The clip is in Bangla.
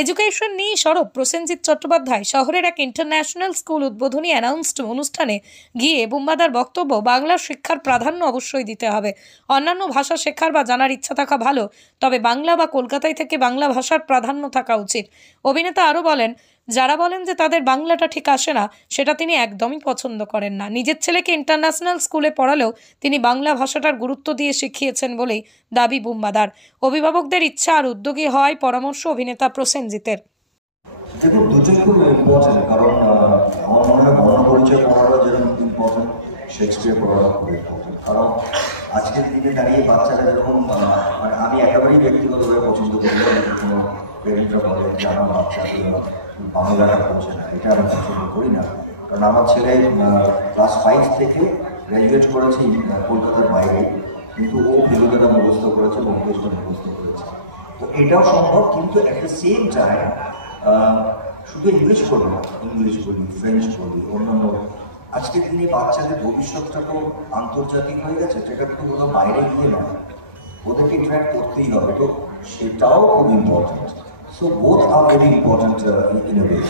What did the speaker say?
এডুকেশন নিয়ে সরব প্রসেনজিৎ চট্টোপাধ্যায়। শহরের এক ইন্টারন্যাশনাল স্কুল উদ্বোধনী অ্যানাউন্সড অনুষ্ঠানে গিয়ে বুম্বাদার বক্তব্য, বাংলা শিক্ষার প্রাধান্য অবশ্যই দিতে হবে। অন্যান্য ভাষা শেখার বা জানার ইচ্ছা থাকা ভালো, তবে বাংলা বা কলকাতায় থেকে বাংলা ভাষার প্রাধান্য থাকা উচিত। অভিনেতা আরও বলেন, যারা বলেন যে তাদের বাংলাটা ঠিক আসে না, সেটা তিনি একদমই পছন্দ করেন না। নিজের ছেলেকে ইন্টারন্যাশনাল স্কুলে পড়ালেও তিনি বাংলা ভাষাটার গুরুত্ব দিয়ে শিখিয়েছেন বলেই দাবি বুম্বাদার। অভিভাবকদের ইচ্ছা আর উদ্যোগী হওয়াই পরামর্শ অভিনেতা প্রসেনজিতের। দেখুন, দুটোই খুব ইম্পর্টেন্ট, কারণ আমার মনে হয় বাংলা পরিচয় পড়াটা যেরকম ইম্পর্টেন্ট, শেক্সপিয়ার পড়াটা খুব ইম্পর্টেন্ট। কারণ আজকের দিনে দাঁড়িয়ে বাচ্চারা যেরকম, মানে আমি একেবারেই ব্যক্তিগতভাবে পছন্দ করি না কোনো প্যারেন্টরা বলে যে আমার বাচ্চাগুলো বাংলাটা পড়ছে না, এটা আমি পছন্দ করি না। কারণ আমার ছেলে ক্লাস 5 থেকে গ্র্যাজুয়েট করেছে কলকাতার বাইরে, কিন্তু ও ফেলুদাটা মুখস্থ করেছে, ব্যোমকেশটা মুখস্থ করেছে। তো এটাও সম্ভব, কিন্তু অ্যাট দ্য সেম টাইম শুধু ইংলিশ পড়বো না, ইংলিশ বলি, ফ্রেঞ্চ বলি, অন্যান্য। আজকের দিনে বাচ্চাদের ভবিষ্যৎটা তো আন্তর্জাতিক হয়ে গেছে, সেটা কিন্তু কোনো বাইরে গিয়ে নয়, ওদেরকে ইন্টারাক্ট করতেই হবে, তো সেটাও খুব important. So both are very important in a way.